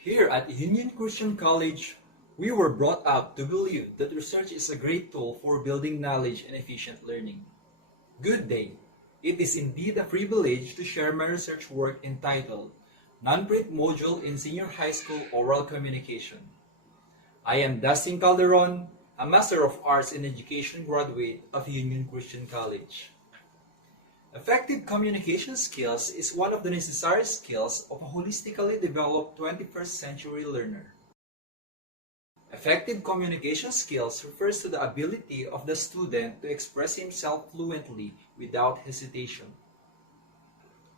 Here at Union Christian College, we were brought up to believe that research is a great tool for building knowledge and efficient learning. Good day! It is indeed a privilege to share my research work entitled Nonprint Module in Senior High School Oral Communication. I am Dustin Calderon, a Master of Arts in Education graduate of Union Christian College. Effective communication skills is one of the necessary skills of a holistically developed 21st century learner. Effective communication skills refers to the ability of the student to express himself fluently without hesitation.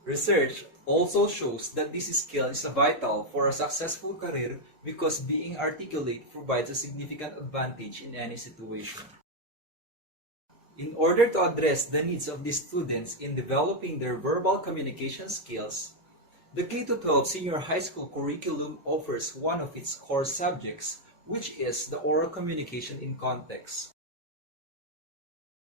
Research also shows that this skill is vital for a successful career because being articulate provides a significant advantage in any situation. In order to address the needs of these students in developing their verbal communication skills, the K-12 Senior High School curriculum offers one of its core subjects, which is the oral communication in context.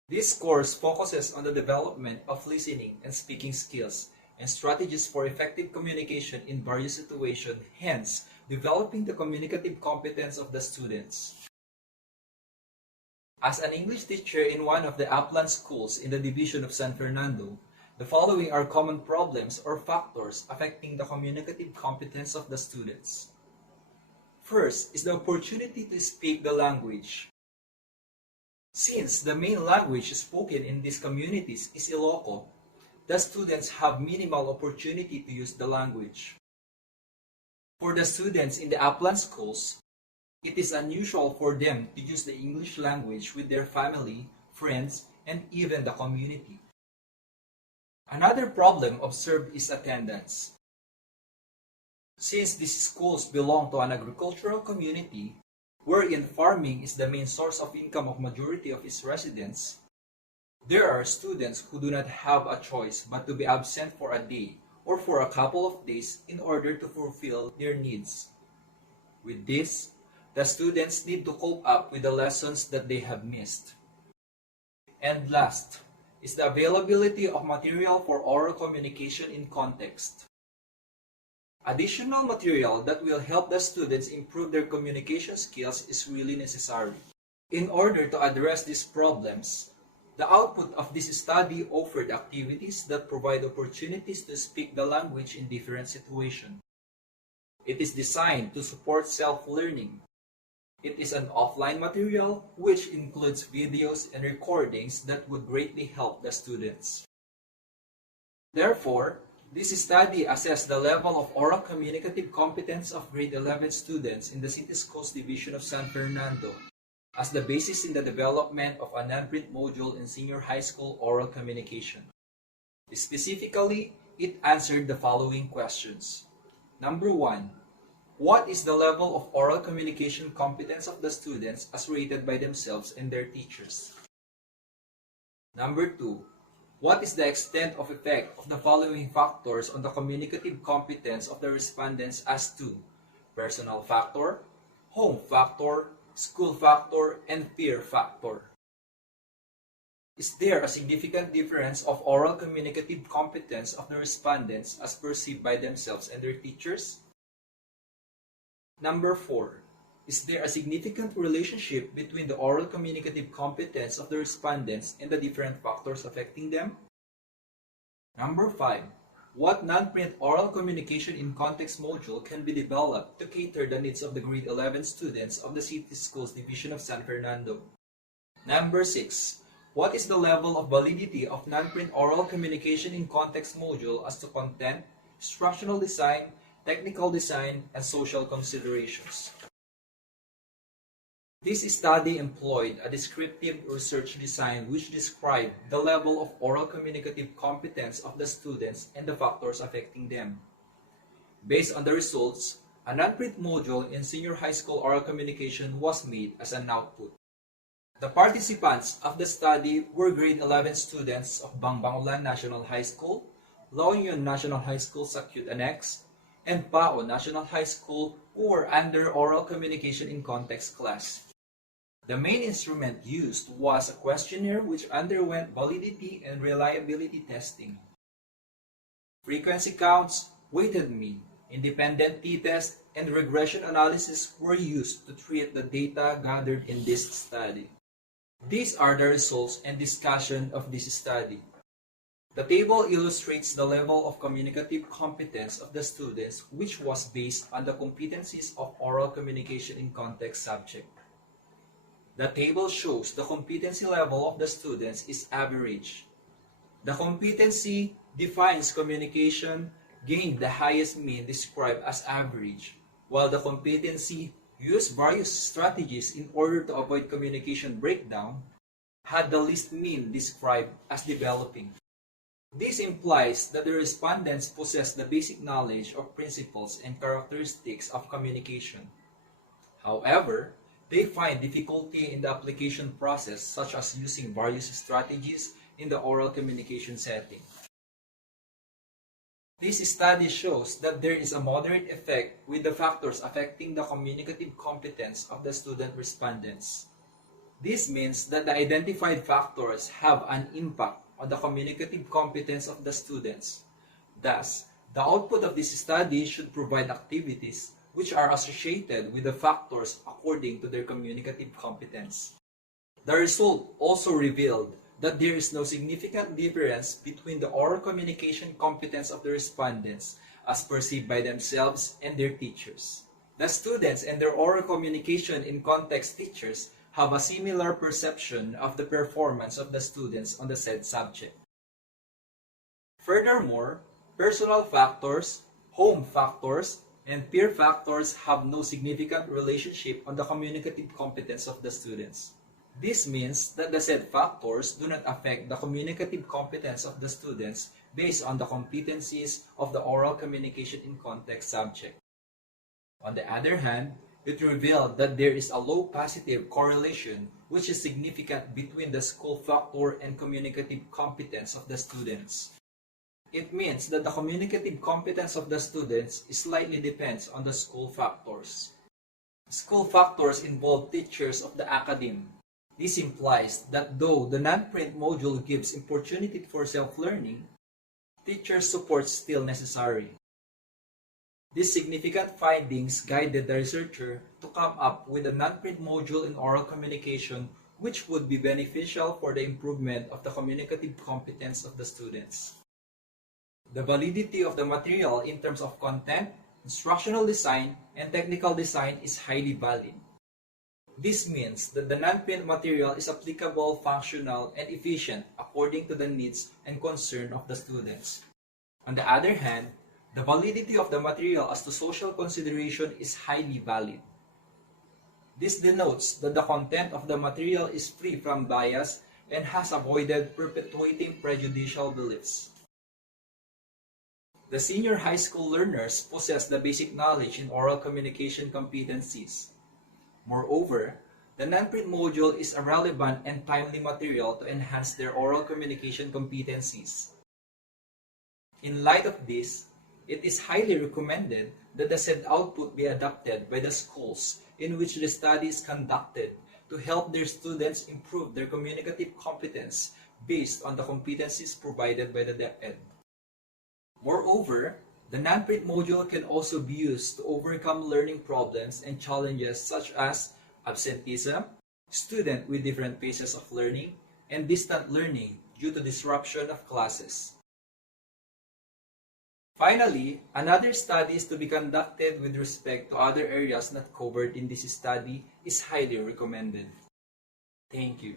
This course focuses on the development of listening and speaking skills and strategies for effective communication in various situations, hence developing the communicative competence of the students. As an English teacher in one of the upland schools in the division of San Fernando, the following are common problems or factors affecting the communicative competence of the students. First is the opportunity to speak the language. Since the main language spoken in these communities is Ilocano, the students have minimal opportunity to use the language. For the students in the upland schools, it is unusual for them to use the English language with their family, friends, and even the community. Another problem observed is attendance. Since these schools belong to an agricultural community, wherein farming is the main source of income of majority of its residents, there are students who do not have a choice but to be absent for a day or for a couple of days in order to fulfill their needs. With this, the students need to cope up with the lessons that they have missed. And last is the availability of material for oral communication in context. Additional material that will help the students improve their communication skills is really necessary. In order to address these problems, the output of this study offered activities that provide opportunities to speak the language in different situations. It is designed to support self-learning. It is an offline material which includes videos and recordings that would greatly help the students. Therefore, this study assessed the level of oral communicative competence of grade 11 students in the City Schools Division of San Fernando as the basis in the development of a nonprint module in senior high school oral communication. Specifically, it answered the following questions. Number 1. What is the level of oral communication competence of the students as rated by themselves and their teachers? Number 2. What is the extent of effect of the following factors on the communicative competence of the respondents as to personal factor, home factor, school factor, and peer factor? Is there a significant difference of oral communicative competence of the respondents as perceived by themselves and their teachers? Number 4. Is there a significant relationship between the oral communicative competence of the respondents and the different factors affecting them? Number 5. What nonprint oral communication in context module can be developed to cater the needs of the grade 11 students of the City Schools Division of San Fernando? Number 6. What is the level of validity of nonprint oral communication in context module as to content, instructional design, technical design, and social considerations? This study employed a descriptive research design which described the level of oral communicative competence of the students and the factors affecting them. Based on the results, a nonprint module in senior high school oral communication was made as an output. The participants of the study were grade 11 students of Bangbanglan National High School, La Union National High School Acute Annex, and PAO National High School who were under oral communication in context class. The main instrument used was a questionnaire which underwent validity and reliability testing. Frequency counts, weighted mean, Independent t-test and regression analysis were used to treat the data gathered in this study. These are the results and discussion of this study. The table illustrates the level of communicative competence of the students, which was based on the competencies of oral communication in context subject. The table shows the competency level of the students is average. The competency defines communication gained the highest mean described as average, while the competency used various strategies in order to avoid communication breakdown had the least mean described as developing. This implies that the respondents possess the basic knowledge of principles and characteristics of communication. However, they find difficulty in the application process, such as using various strategies in the oral communication setting. This study shows that there is a moderate effect with the factors affecting the communicative competence of the student respondents. This means that the identified factors have an impact on the communicative competence of the students. Thus, the output of this study should provide activities which are associated with the factors according to their communicative competence. The result also revealed that there is no significant difference between the oral communication competence of the respondents as perceived by themselves and their teachers. The students and their oral communication in context teachers have a similar perception of the performance of the students on the said subject. Furthermore, personal factors, home factors, and peer factors have no significant relationship on the communicative competence of the students. This means that the said factors do not affect the communicative competence of the students based on the competencies of the oral communication in context subject. On the other hand, it revealed that there is a low positive correlation which is significant between the school factor and communicative competence of the students. It means that the communicative competence of the students slightly depends on the school factors. School factors involve teachers of the academe. This implies that though the non-print module gives opportunity for self-learning, teacher support is still necessary. These significant findings guided the researcher to come up with a non-print module in oral communication which would be beneficial for the improvement of the communicative competence of the students. The validity of the material in terms of content, instructional design, and technical design is highly valid. This means that the non-print material is applicable, functional, and efficient according to the needs and concern of the students. On the other hand, the validity of the material as to social consideration is highly valid. This denotes that the content of the material is free from bias and has avoided perpetuating prejudicial beliefs. The senior high school learners possess the basic knowledge in oral communication competencies. Moreover, the non-print module is a relevant and timely material to enhance their oral communication competencies. In light of this, it is highly recommended that the said output be adopted by the schools in which the study is conducted to help their students improve their communicative competence based on the competencies provided by the DepEd. Moreover, the non-print module can also be used to overcome learning problems and challenges such as absenteeism, students with different paces of learning, and distant learning due to disruption of classes. Finally, another study is to be conducted with respect to other areas not covered in this study is highly recommended. Thank you.